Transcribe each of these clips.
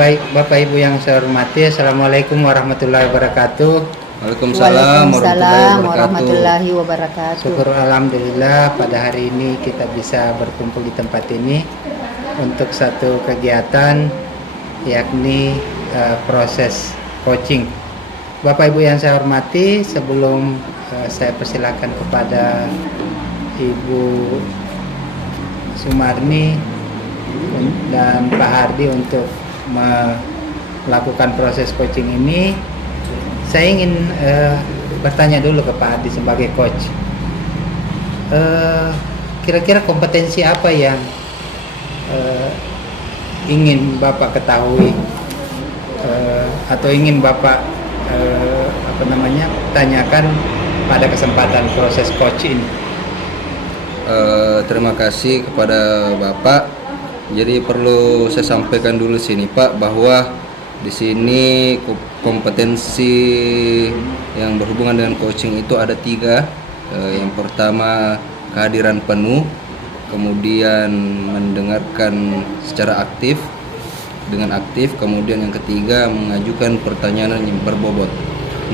Baik, Bapak Ibu yang saya hormati, Assalamualaikum warahmatullahi wabarakatuh. Waalaikumsalam warahmatullahi wabarakatuh. Syukur alhamdulillah pada hari ini kita bisa berkumpul di tempat ini untuk satu kegiatan, yakni proses coaching. Bapak Ibu yang saya hormati, sebelum saya persilakan kepada Ibu Sumarni dan Pak Hardi untuk melakukan proses coaching ini, saya ingin bertanya dulu ke Pak Hardi sebagai coach. Kira-kira kompetensi apa yang ingin Bapak ketahui atau ingin Bapak tanyakan pada kesempatan proses coach ini? Terima kasih kepada Bapak. Jadi perlu saya sampaikan dulu sini Pak, bahwa di sini kompetensi yang berhubungan dengan coaching itu ada 3. Yang pertama kehadiran penuh, kemudian mendengarkan secara aktif dengan aktif, kemudian yang ketiga mengajukan pertanyaan yang berbobot.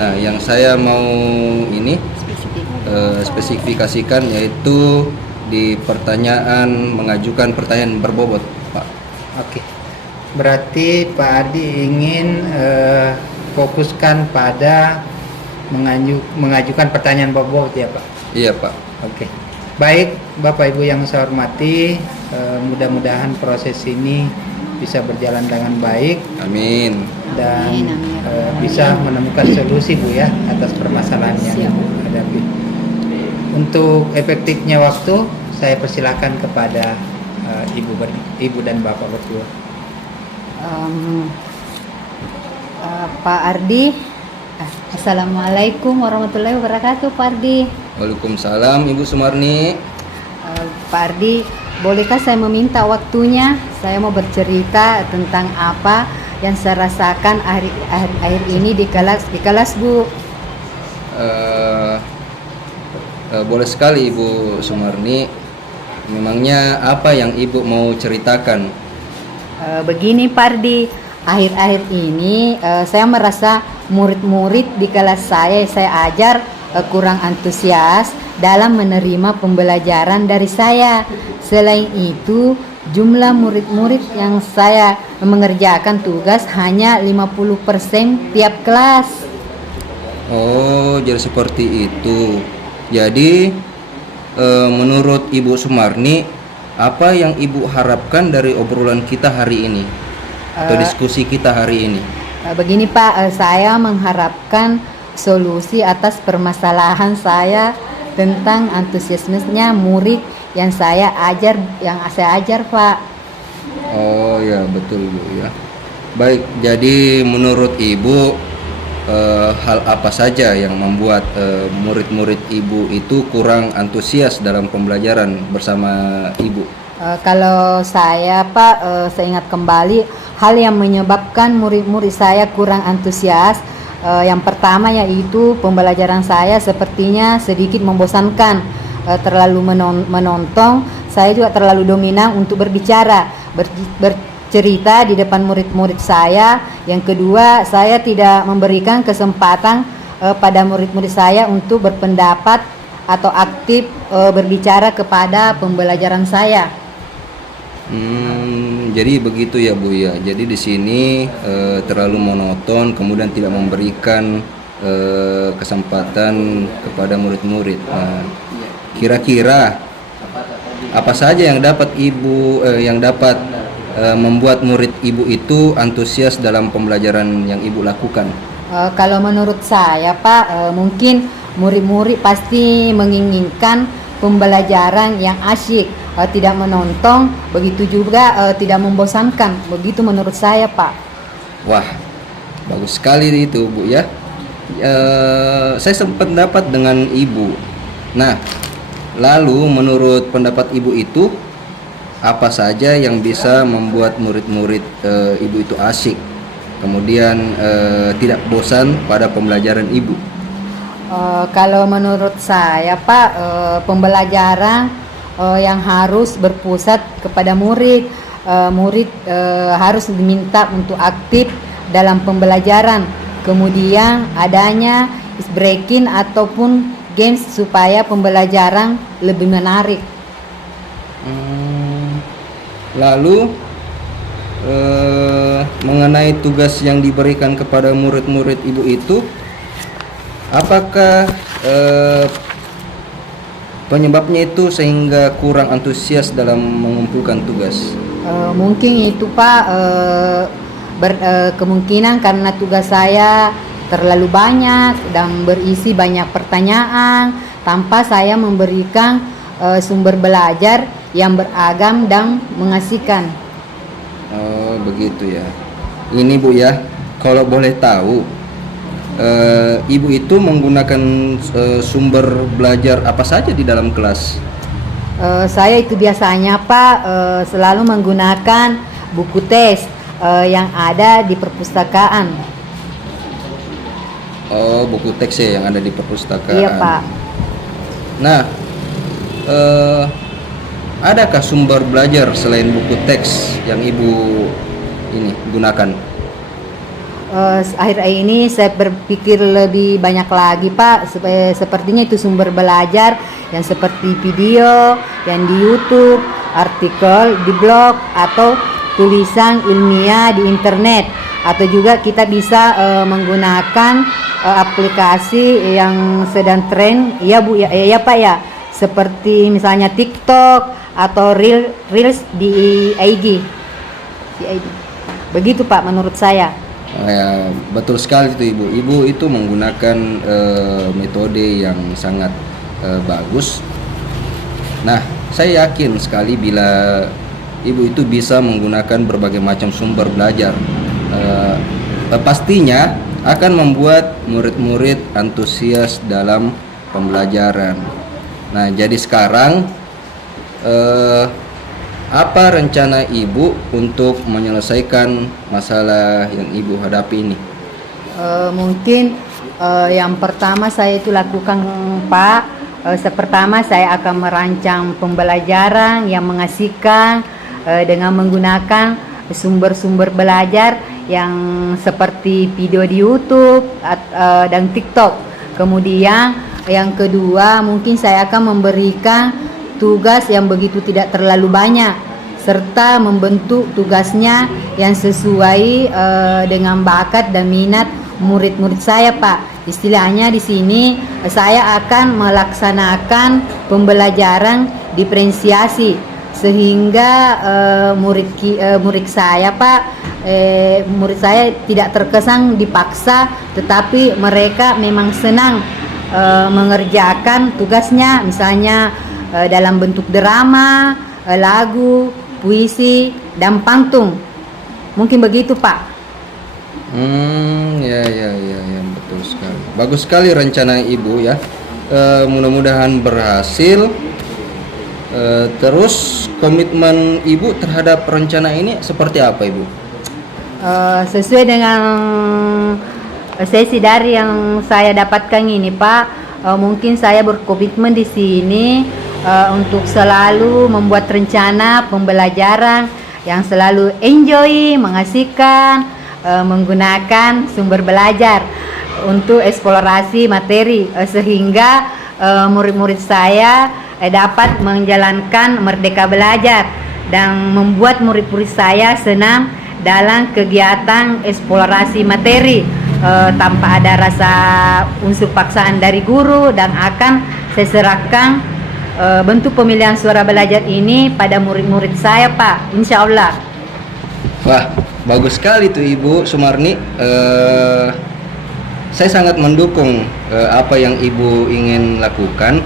Nah, yang saya mau ini spesifikasikan yaitu di pertanyaan, mengajukan pertanyaan berbobot, Pak. Oke, berarti Pak Hardi ingin fokuskan pada mengajukan pertanyaan berbobot ya Pak? Iya Pak. Oke, baik Bapak Ibu yang saya hormati, mudah-mudahan proses ini bisa berjalan dengan baik. Amin. Dan bisa menemukan solusi Bu ya atas permasalahan yang hadapi. Untuk efektifnya waktu, saya persilakan kepada Ibu dan Bapak berdua. Pak Ardi, Assalamualaikum warahmatullahi wabarakatuh Pak Ardi. Waalaikumsalam Ibu Sumarni. Pak Ardi, bolehkah saya meminta waktunya? Saya mau bercerita tentang apa yang saya rasakan akhir ini di kelas Bu. Boleh sekali Ibu Sumarni. Memangnya apa yang Ibu mau ceritakan? Begini Pak Ardi, akhir-akhir ini saya merasa murid-murid di kelas saya ajar kurang antusias dalam menerima pembelajaran dari saya. Selain itu, jumlah murid-murid yang saya mengerjakan tugas hanya 50% tiap kelas. Oh, jadi seperti itu. Jadi menurut Ibu Sumarni, apa yang Ibu harapkan dari obrolan kita hari ini atau diskusi kita hari ini? Begini Pak, saya mengharapkan solusi atas permasalahan saya tentang antusiasmenya murid yang saya ajar Pak. Oh ya, betul Bu ya. Baik, jadi menurut Ibu hal apa saja yang membuat murid-murid Ibu itu kurang antusias dalam pembelajaran bersama Ibu? Kalau saya Pak, saya ingat kembali hal yang menyebabkan murid-murid saya kurang antusias. Yang pertama yaitu pembelajaran saya sepertinya sedikit membosankan, terlalu menonton. Saya juga terlalu dominan untuk berbicara, bercerita di depan murid-murid saya. Yang kedua, saya tidak memberikan kesempatan pada murid-murid saya untuk berpendapat atau aktif berbicara kepada pembelajaran saya. Jadi begitu ya Bu ya. Jadi di sini terlalu monoton, kemudian tidak memberikan kesempatan kepada murid-murid. Nah, kira-kira apa saja yang dapat membuat murid Ibu itu antusias dalam pembelajaran yang Ibu lakukan? Kalau menurut saya Pak, mungkin murid-murid pasti menginginkan pembelajaran yang asyik, tidak menonton, begitu juga tidak membosankan. Begitu menurut saya Pak. Wah, bagus sekali itu Bu ya. Saya sempat dapat dengan Ibu. Nah, lalu menurut pendapat Ibu itu apa saja yang bisa membuat murid-murid Ibu itu asik, kemudian tidak bosan pada pembelajaran Ibu? Kalau menurut saya Pak, pembelajaran yang harus berpusat kepada murid. Murid harus diminta untuk aktif dalam pembelajaran. Kemudian adanya ice breaking ataupun games supaya pembelajaran lebih menarik. Lalu mengenai tugas yang diberikan kepada murid-murid Ibu itu, apakah penyebabnya itu sehingga kurang antusias dalam mengumpulkan tugas? Mungkin itu Pak, kemungkinan karena tugas saya terlalu banyak dan berisi banyak pertanyaan tanpa saya memberikan sumber belajar yang beragam dan mengasihkan. Oh begitu ya. Ini Bu ya, kalau boleh tahu Ibu itu menggunakan sumber belajar apa saja di dalam kelas? Saya itu biasanya Pak selalu menggunakan buku teks yang ada di perpustakaan. Oh, buku teks ya yang ada di perpustakaan. Iya Pak. Nah, adakah sumber belajar selain buku teks yang Ibu ini gunakan? Akhir-akhir ini saya berpikir lebih banyak lagi Pak, sepertinya itu sumber belajar yang seperti video yang di YouTube, artikel di blog, atau tulisan ilmiah di internet, atau juga kita bisa menggunakan aplikasi yang sedang tren, ya Bu ya, ya Pak ya, seperti misalnya TikTok atau Reels di IG. Begitu Pak menurut saya. Ya, betul sekali itu Ibu. Ibu itu menggunakan metode yang sangat bagus. Nah, saya yakin sekali bila Ibu itu bisa menggunakan berbagai macam sumber belajar. Pastinya akan membuat murid-murid antusias dalam pembelajaran. Nah, jadi sekarang apa rencana Ibu untuk menyelesaikan masalah yang Ibu hadapi ini? Mungkin yang pertama saya itu lakukan Pak, pertama saya akan merancang pembelajaran yang mengasihkan dengan menggunakan sumber-sumber belajar yang seperti video di YouTube dan TikTok. Kemudian yang kedua mungkin saya akan memberikan tugas yang begitu tidak terlalu banyak, serta membentuk tugasnya yang sesuai dengan bakat dan minat murid-murid saya Pak. Istilahnya di sini saya akan melaksanakan pembelajaran diferensiasi sehingga murid saya Pak, murid saya tidak terkesan dipaksa, tetapi mereka memang senang mengerjakan tugasnya, misalnya dalam bentuk drama, lagu, puisi, dan pantun. Mungkin begitu Pak. Ya, betul sekali. Bagus sekali rencana Ibu ya. Mudah-mudahan berhasil. Terus komitmen Ibu terhadap rencana ini seperti apa Ibu? Sesuai dengan sesi dari yang saya dapatkan ini Pak, mungkin saya berkomitmen di sini untuk selalu membuat rencana pembelajaran yang selalu enjoy, mengasihkan, menggunakan sumber belajar untuk eksplorasi materi sehingga murid-murid saya dapat menjalankan merdeka belajar dan membuat murid-murid saya senang dalam kegiatan eksplorasi materi tanpa ada rasa unsur paksaan dari guru, dan akan saya serahkan bentuk pemilihan suara belajar ini pada murid-murid saya Pak, insya Allah. Wah, bagus sekali tuh Ibu Sumarni. Saya sangat mendukung apa yang Ibu ingin lakukan.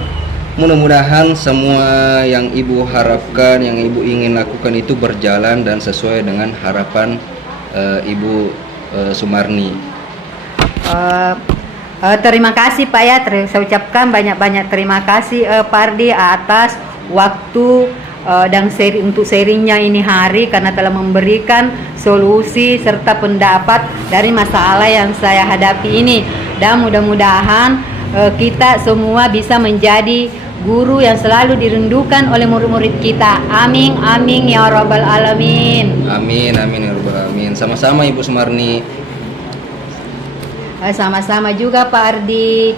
Mudah-mudahan semua yang Ibu harapkan, yang Ibu ingin lakukan itu berjalan dan sesuai dengan harapan Ibu Sumarni. Terima kasih Pak ya, saya ucapkan banyak-banyak terima kasih Pak Ardi atas waktu dan untuk sharingnya ini hari, karena telah memberikan solusi serta pendapat dari masalah yang saya hadapi ini, dan mudah-mudahan kita semua bisa menjadi guru yang selalu dirindukan oleh murid-murid kita. Amin, amin ya rabbal alamin. Amin, amin ya rabbal alamin. Sama-sama Ibu Sumarni. Sama-sama juga Pak Ardi.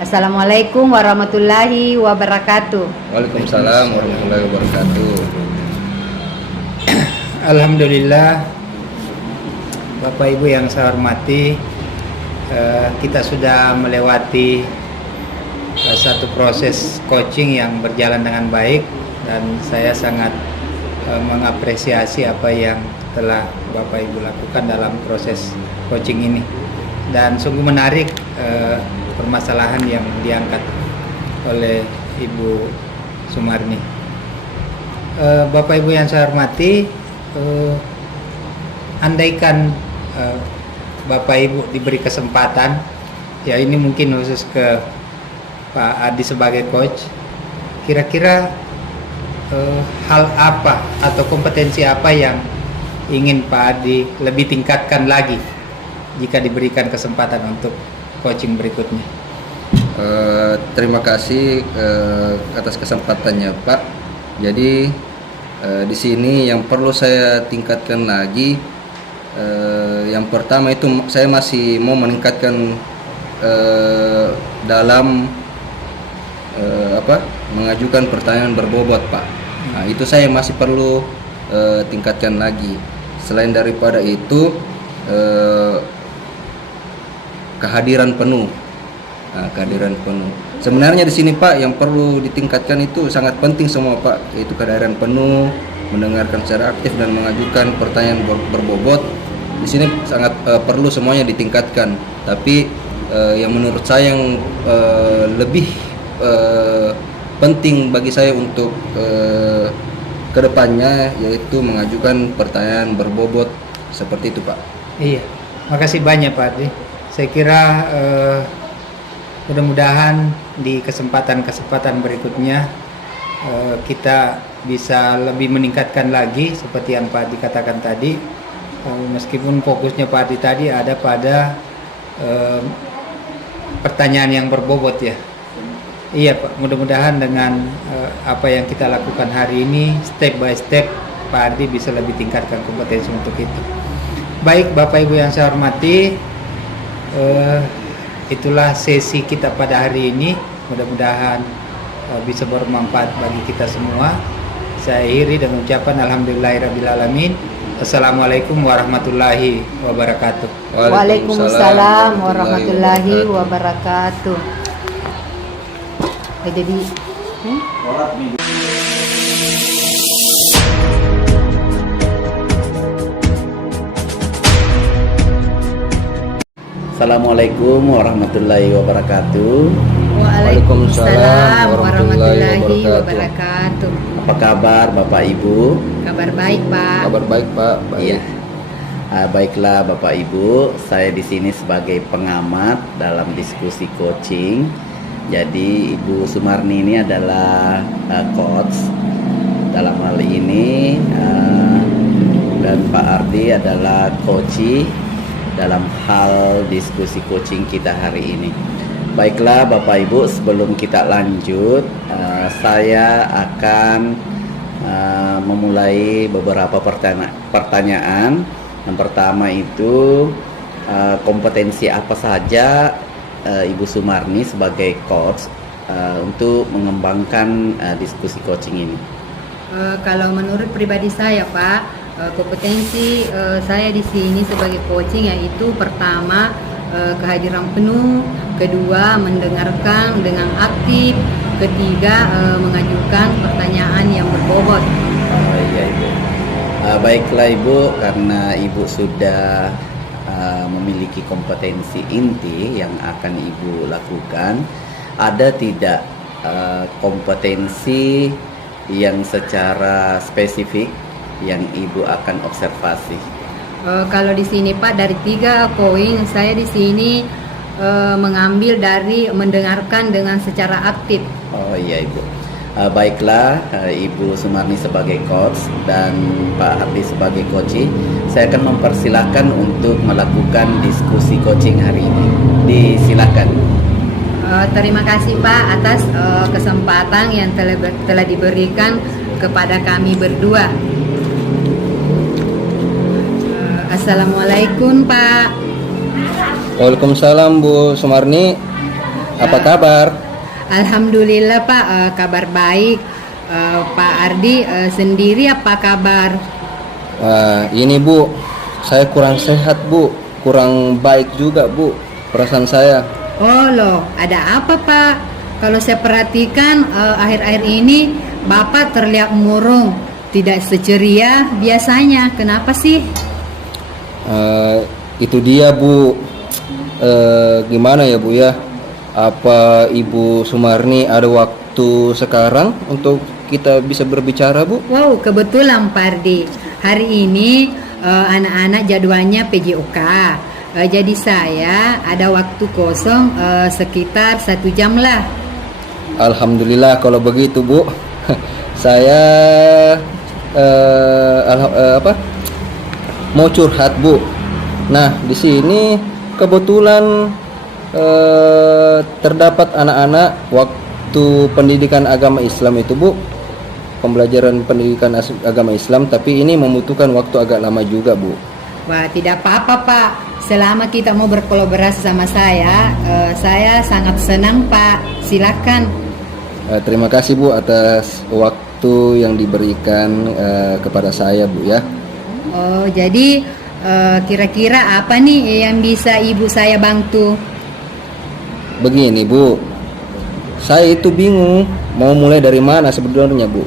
Assalamualaikum warahmatullahi wabarakatuh. Waalaikumsalam warahmatullahi wabarakatuh. Alhamdulillah, Bapak Ibu yang saya hormati, kita sudah melewati satu proses coaching yang berjalan dengan baik, dan saya sangat mengapresiasi apa yang telah Bapak Ibu lakukan dalam proses coaching ini, dan sungguh menarik permasalahan yang diangkat oleh Ibu Sumarni. Bapak Ibu yang saya hormati, andaikan Bapak Ibu diberi kesempatan, ya ini mungkin khusus ke Pak Adi sebagai coach, kira-kira hal apa atau kompetensi apa yang ingin Pak Adi lebih tingkatkan lagi jika diberikan kesempatan untuk coaching berikutnya? Terima kasih atas kesempatannya Pak. Jadi di sini yang perlu saya tingkatkan lagi, yang pertama itu saya masih mau meningkatkan dalam mengajukan pertanyaan berbobot Pak. Nah, itu saya masih perlu tingkatkan lagi. Selain daripada itu, kehadiran penuh. Nah, kehadiran penuh. Sebenarnya di sini Pak yang perlu ditingkatkan itu sangat penting semua Pak, yaitu kehadiran penuh, mendengarkan secara aktif dan mengajukan pertanyaan berbobot. Di sini sangat perlu semuanya ditingkatkan. Tapi yang menurut saya yang lebih penting bagi saya untuk kedepannya yaitu mengajukan pertanyaan berbobot seperti itu Pak. Iya, makasih banyak Pak Adi. Saya kira mudah-mudahan di kesempatan-kesempatan berikutnya kita bisa lebih meningkatkan lagi seperti yang Pak Adi katakan tadi. Meskipun fokusnya Pak Adi tadi ada pada pertanyaan yang berbobot ya. Iya Pak, mudah-mudahan dengan apa yang kita lakukan hari ini, step by step Pak Adi bisa lebih tingkatkan kompetensi untuk itu. Baik Bapak Ibu yang saya hormati, itulah sesi kita pada hari ini. Mudah-mudahan bisa bermanfaat bagi kita semua. Saya akhiri dengan ucapan alhamdulillahirrabbilalamin. Assalamualaikum warahmatullahi wabarakatuh. Waalaikumsalam warahmatullahi wabarakatuh. Jadi Assalamualaikum warahmatullahi wabarakatuh. Waalaikumsalam warahmatullahi wabarakatuh. Apa kabar Bapak Ibu? Kabar baik Pak. Kabar baik Pak. Baik. Iya. Baiklah Bapak Ibu, saya di sini sebagai pengamat dalam diskusi coaching. Jadi Ibu Sumarni ini adalah coach dalam hal ini, dan Pak Ardi adalah coachee dalam hal diskusi coaching kita hari ini. Baiklah Bapak Ibu, sebelum kita lanjut, saya akan memulai beberapa pertanyaan. Yang pertama itu, kompetensi apa saja Ibu Sumarni sebagai coach untuk mengembangkan diskusi coaching ini? Kalau menurut pribadi saya Pak, kompetensi saya di sini sebagai coaching yaitu pertama kehadiran penuh, kedua mendengarkan dengan aktif, ketiga mengajukan pertanyaan yang berbobot. Iya Ibu. Baiklah Ibu, karena Ibu sudah memiliki kompetensi inti yang akan Ibu lakukan, ada tidak kompetensi yang secara spesifik yang Ibu akan observasi? Kalau di sini Pak dari 3 koin saya di sini mengambil dari mendengarkan dengan secara aktif. Oh iya Ibu. Baiklah, Ibu Sumarni sebagai coach dan Pak Ardi sebagai coach, saya akan mempersilahkan untuk melakukan diskusi coaching hari ini. Disilakan. Terima kasih Pak atas kesempatan yang telah diberikan kepada kami berdua. Assalamualaikum Pak. Waalaikumsalam Bu Sumarni. Apa kabar? Alhamdulillah Pak, kabar baik. Pak Ardi sendiri apa kabar? Ini Bu, saya kurang sehat Bu, kurang baik juga Bu perasaan saya. Oh loh, ada apa Pak? Kalau saya perhatikan akhir-akhir ini Bapak terlihat murung, tidak seceria biasanya. Kenapa sih? Itu dia Bu. Gimana ya Bu ya? Apa Ibu Sumarni ada waktu sekarang untuk kita bisa berbicara Bu? Wow, kebetulan Pak Ardi. Hari ini anak-anak jadwalnya PJOK. Jadi saya ada waktu kosong sekitar 1 jam lah. Alhamdulillah kalau begitu Bu. Saya mau curhat Bu. Nah di sini kebetulan terdapat anak-anak waktu pendidikan agama Islam itu Bu, pembelajaran pendidikan agama Islam, tapi ini membutuhkan waktu agak lama juga Bu. Wah, tidak apa-apa Pak. Selama kita mau berkolaborasi sama saya sangat senang Pak. Silakan. Terima kasih Bu atas waktu yang diberikan kepada saya Bu ya. Oh, jadi kira-kira apa nih yang bisa ibu saya bantu? Begini Bu, saya itu bingung mau mulai dari mana sebenarnya Bu.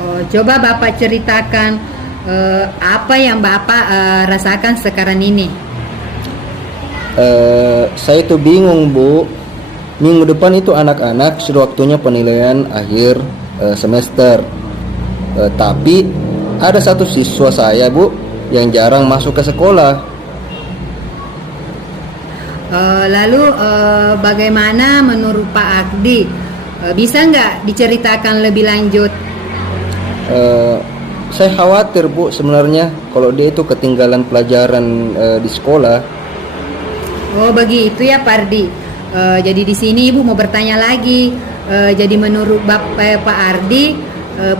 Oh, coba Bapak ceritakan apa yang Bapak rasakan sekarang ini. Saya itu bingung Bu. Minggu depan itu anak-anak sudah waktunya penilaian akhir semester. Tapi ada satu siswa saya Bu yang jarang masuk ke sekolah. Lalu bagaimana menurut Pak Ardi? Bisa nggak diceritakan lebih lanjut? Saya khawatir Bu sebenarnya kalau dia itu ketinggalan pelajaran di sekolah. Oh begitu ya Pak Ardi. Jadi di sini Ibu mau bertanya lagi. Jadi menurut Pak Ardi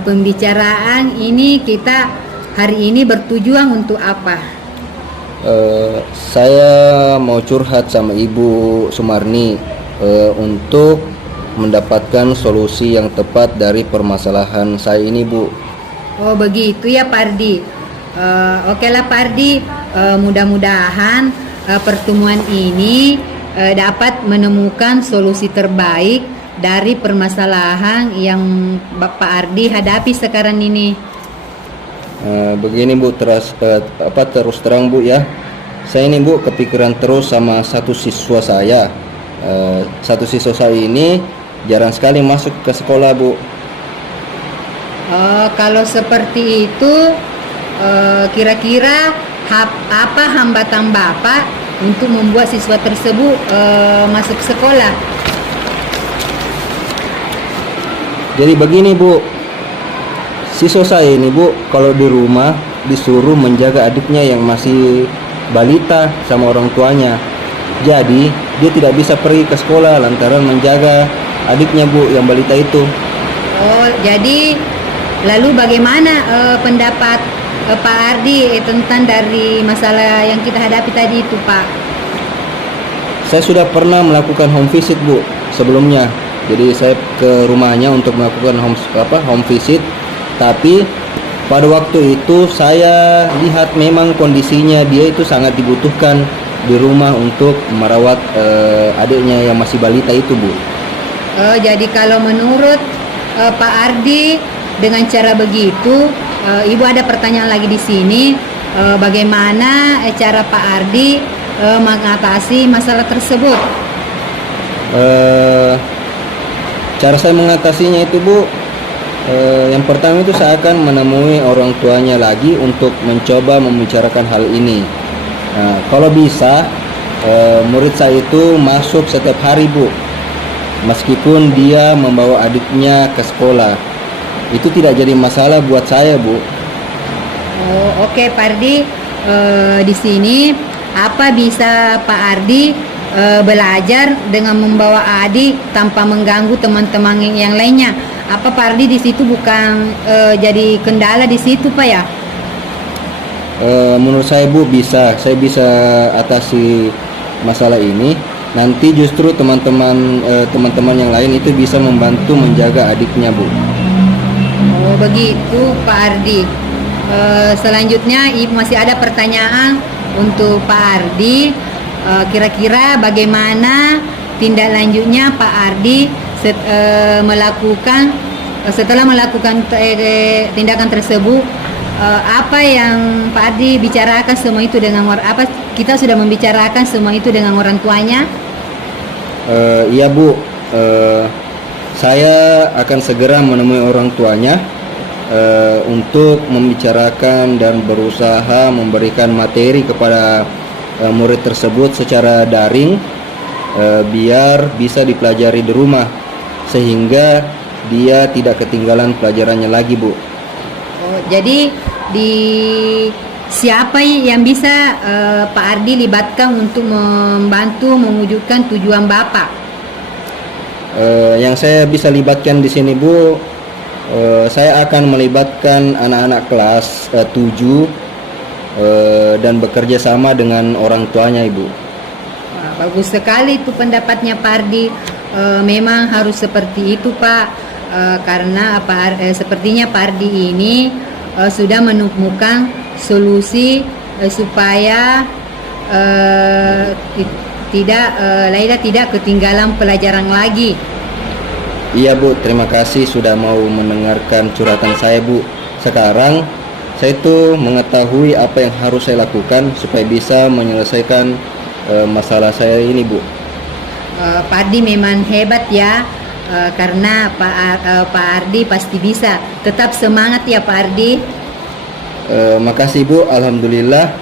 pembicaraan ini kita hari ini bertujuan untuk apa? Saya mau curhat sama Ibu Sumarni untuk mendapatkan solusi yang tepat dari permasalahan saya ini Bu. Oh begitu ya Pak Ardi. Oke lah Pak Ardi, mudah-mudahan pertemuan ini dapat menemukan solusi terbaik dari permasalahan yang Bapak Ardi hadapi sekarang ini. Begini Bu, terus terang Bu ya. Saya ini Bu kepikiran terus sama satu siswa saya. Satu siswa saya ini jarang sekali masuk ke sekolah Bu. Kalau seperti itu, kira-kira apa hambatan Bapak untuk membuat siswa tersebut masuk sekolah? Jadi begini Bu, siswa saya ini Bu, kalau di rumah disuruh menjaga adiknya yang masih balita sama orang tuanya. Jadi dia tidak bisa pergi ke sekolah lantaran menjaga adiknya Bu yang balita itu. Oh, jadi lalu bagaimana pendapat Pak Ardi tentang dari masalah yang kita hadapi tadi itu Pak? Saya sudah pernah melakukan home visit Bu sebelumnya. Jadi saya ke rumahnya untuk melakukan home visit. Tapi pada waktu itu saya lihat memang kondisinya dia itu sangat dibutuhkan di rumah untuk merawat adiknya yang masih balita itu Bu. Jadi kalau menurut Pak Ardi dengan cara begitu, Ibu ada pertanyaan lagi di sini, bagaimana cara Pak Ardi mengatasi masalah tersebut? Cara saya mengatasinya itu Bu, Yang pertama itu saya akan menemui orang tuanya lagi untuk mencoba membicarakan hal ini. Nah, kalau bisa murid saya itu masuk setiap hari, Bu. Meskipun dia membawa adiknya ke sekolah, itu tidak jadi masalah buat saya, Bu. Oh, oke Pak Ardi. Di sini apa bisa Pak Ardi belajar dengan membawa adik tanpa mengganggu teman-teman yang lainnya? Apa Pak Ardi di situ bukan jadi kendala di situ Pak ya? Menurut saya, Bu, saya bisa atasi masalah ini. Nanti justru teman-teman yang lain itu bisa membantu menjaga adiknya, Bu. Oh begitu Pak Ardi. Selanjutnya Ibu masih ada pertanyaan untuk Pak Ardi. Kira-kira bagaimana tindak lanjutnya Pak Ardi setelah melakukan tindakan tersebut? Apa yang Pak Ardi bicarakan semua itu dengan kita sudah membicarakan semua itu dengan orang tuanya? Iya, Bu. Saya akan segera menemui orang tuanya untuk membicarakan dan berusaha memberikan materi kepada murid tersebut secara daring, biar bisa dipelajari di rumah sehingga dia tidak ketinggalan pelajarannya lagi, Bu. Oh, jadi siapa yang bisa Pak Ardi libatkan untuk membantu mewujudkan tujuan Bapak? Yang saya bisa libatkan di sini, Bu, saya akan melibatkan anak-anak kelas 7 dan bekerja sama dengan orang tuanya, Ibu. Wah, bagus sekali itu pendapatnya Pak Ardi. Memang harus seperti itu Pak. Karena sepertinya Pak Ardi ini sudah menemukan solusi supaya Laila tidak ketinggalan pelajaran lagi. Iya, Bu, terima kasih sudah mau mendengarkan curhatan saya, Bu. Sekarang saya tuh mengetahui apa yang harus saya lakukan supaya bisa menyelesaikan masalah saya ini, Bu. Pak Ardi memang hebat ya. Karena Pak Ardi pasti bisa. Tetap semangat ya Pak Ardi. Makasih, Bu. Alhamdulillah.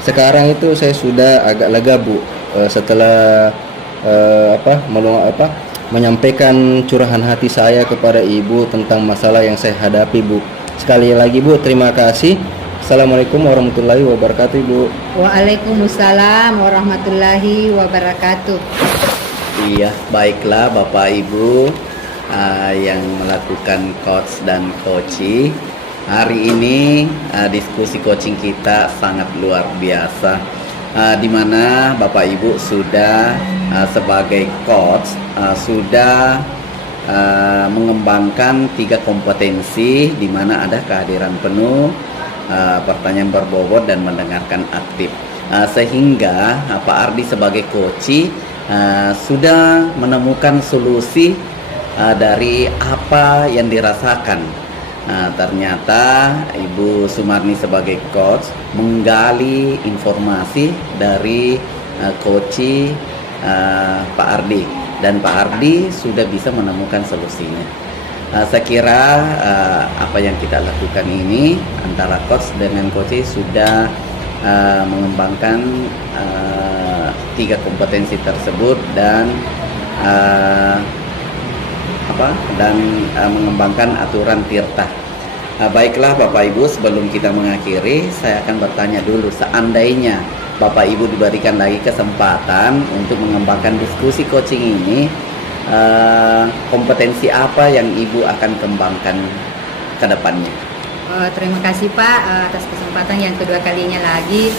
Sekarang itu saya sudah agak lega, Bu. Setelah menyampaikan curahan hati saya kepada Ibu tentang masalah yang saya hadapi, Bu. Sekali lagi, Bu, terima kasih. Assalamualaikum warahmatullahi wabarakatuh, Ibu. Waalaikumsalam warahmatullahi wabarakatuh. Iya, baiklah Bapak Ibu yang melakukan coach dan coaching. Hari ini diskusi coaching kita sangat luar biasa, di mana Bapak Ibu sudah sebagai coach sudah mengembangkan 3 kompetensi, di mana ada kehadiran penuh, pertanyaan berbobot dan mendengarkan aktif. Sehingga Pak Ardi sebagai coach sudah menemukan solusi dari apa yang dirasakan. Ternyata Ibu Sumarni sebagai coach menggali informasi dari coach Pak Ardi, dan Pak Ardi sudah bisa menemukan solusinya. Saya kira apa yang kita lakukan ini antara coach dengan coach sudah mengembangkan 3 kompetensi tersebut dan mengembangkan aturan tirta. Baiklah Bapak Ibu, sebelum kita mengakhiri, saya akan bertanya dulu, seandainya Bapak Ibu diberikan lagi kesempatan untuk mengembangkan diskusi coaching ini, kompetensi apa yang Ibu akan kembangkan ke depannya? Terima kasih Pak atas kesempatan yang kedua kalinya lagi.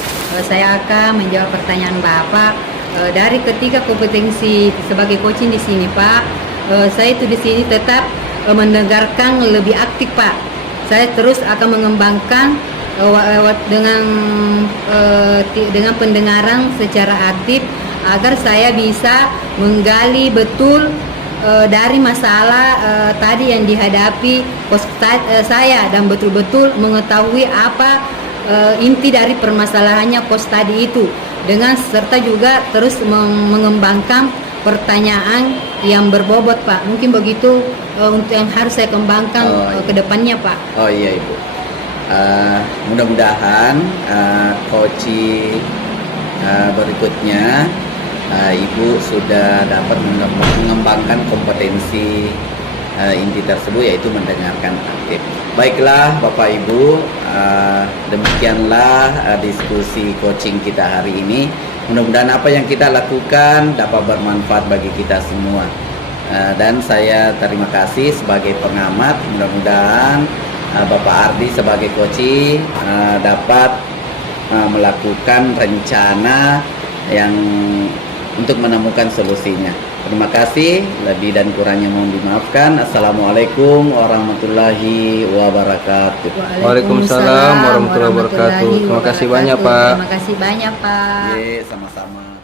Saya akan menjawab pertanyaan Bapak. Dari ketiga kompetensi sebagai coaching di sini Pak, saya itu di sini tetap mendengarkan lebih aktif Pak. Saya terus akan mengembangkan dengan pendengaran secara aktif agar saya bisa menggali betul dari masalah tadi yang dihadapi saya, dan betul-betul mengetahui apa inti dari permasalahannya coach tadi itu, dengan serta juga terus mengembangkan pertanyaan yang berbobot Pak. Mungkin begitu untuk yang harus saya kembangkan ke depannya Pak. Oh iya Ibu. Mudah-mudahan coaching berikutnya Ibu sudah dapat mengembangkan kompetensi inti tersebut, yaitu mendengarkan aktif. Baiklah Bapak Ibu, demikianlah diskusi coaching kita hari ini. Mudah-mudahan apa yang kita lakukan dapat bermanfaat bagi kita semua. Dan saya terima kasih sebagai pengamat. Mudah-mudahan Bapak Ardi sebagai coach dapat melakukan rencana yang untuk menemukan solusinya. Terima kasih, lebih dan kurangnya mohon dimaafkan. Assalamualaikum warahmatullahi wabarakatuh. Waalaikumsalam warahmatullahi wabarakatuh. Terima kasih banyak, Pak. Terima kasih banyak Pak. Sama-sama.